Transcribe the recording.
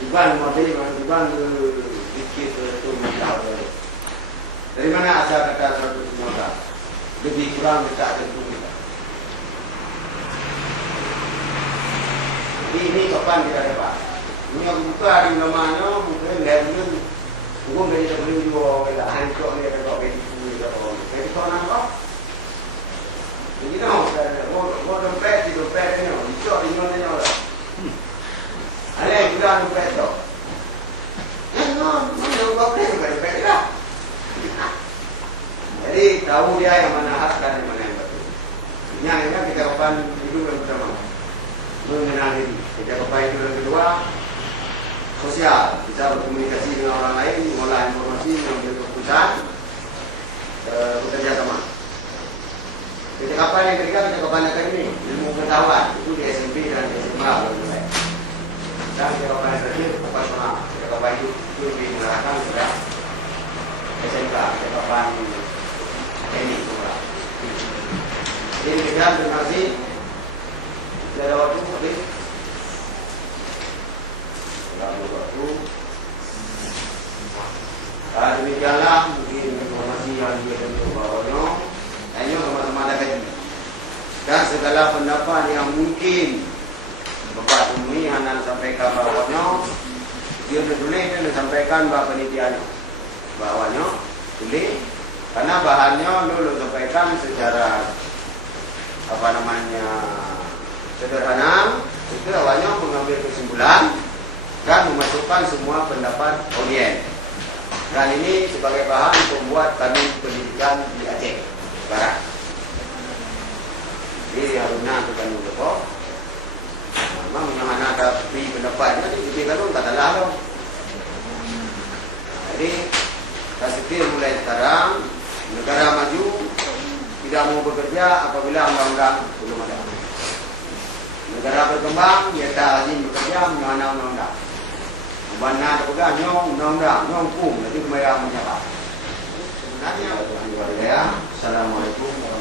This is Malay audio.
Iban model, iban dikit itu modal. Dari mana asal kata satu modal? Lebih kurang dekat tentu kita. Ini kapan kita dapat? Ini aku buka di namanya, mungkin level mungkin dari sebelum dua kita hancur ni ada kau beri kita. Beri kau nampak? Jadi mau dompet ni, dicok di mana ni orang. Ada yang sudah dompet tu. Mana dompet dompet lah. Jadi tahu dia yang mana hak dan yang mana yang betul. Yang kita kapan hidup yang pertama mengenal diri. Kita kapan hidup yang kedua sosial. Kita berkomunikasi dengan orang lain, mengolah informasi, mengambil keputusan, bekerja sama. Kita kapan yang ketiga kita kebanyakan ini ilmu pengetahuan itu di SMP dan di SMA mulai. Dan kita kapan yang terakhir operasional. Kita kapan itu lebih mengarahkan kepada SMK. Kita kapan ini semua. Jadi kita terima kasih. Saya waktu habis. Waktu. Demikianlah mungkin informasi yang dia tentu bawahnya. Hanya sama-sama ada kaji. Dan segala pendapat yang mungkin Bapak Tumi hendak sampaikan bawahnya, dia tulis dan sampaikan bahawa penelitiannya. Bawahnya tulis, karena bahannya dulu sampaikan secara sederhana. Itu awalnya mengambil kesimpulan dan memasukkan semua pendapat audien. Dan ini sebagai bahan pembuat kami pendidikan di Aceh Barat. Jadi harusnya itu kan untuk memang yang ada beri pendapat jadi kalau tak adalah dong. Jadi saya pikir mulai sekarang negara maju tidak mau bekerja apabila undang-undang belum ada. Negara berkembang dia tak lagi bekerja mengenai undang-undang. Mana pegang nyong undang-undang nyong pun nanti kemerah menyapa. Sebenarnya Assalamualaikum warahmatullahi wabarakatuh.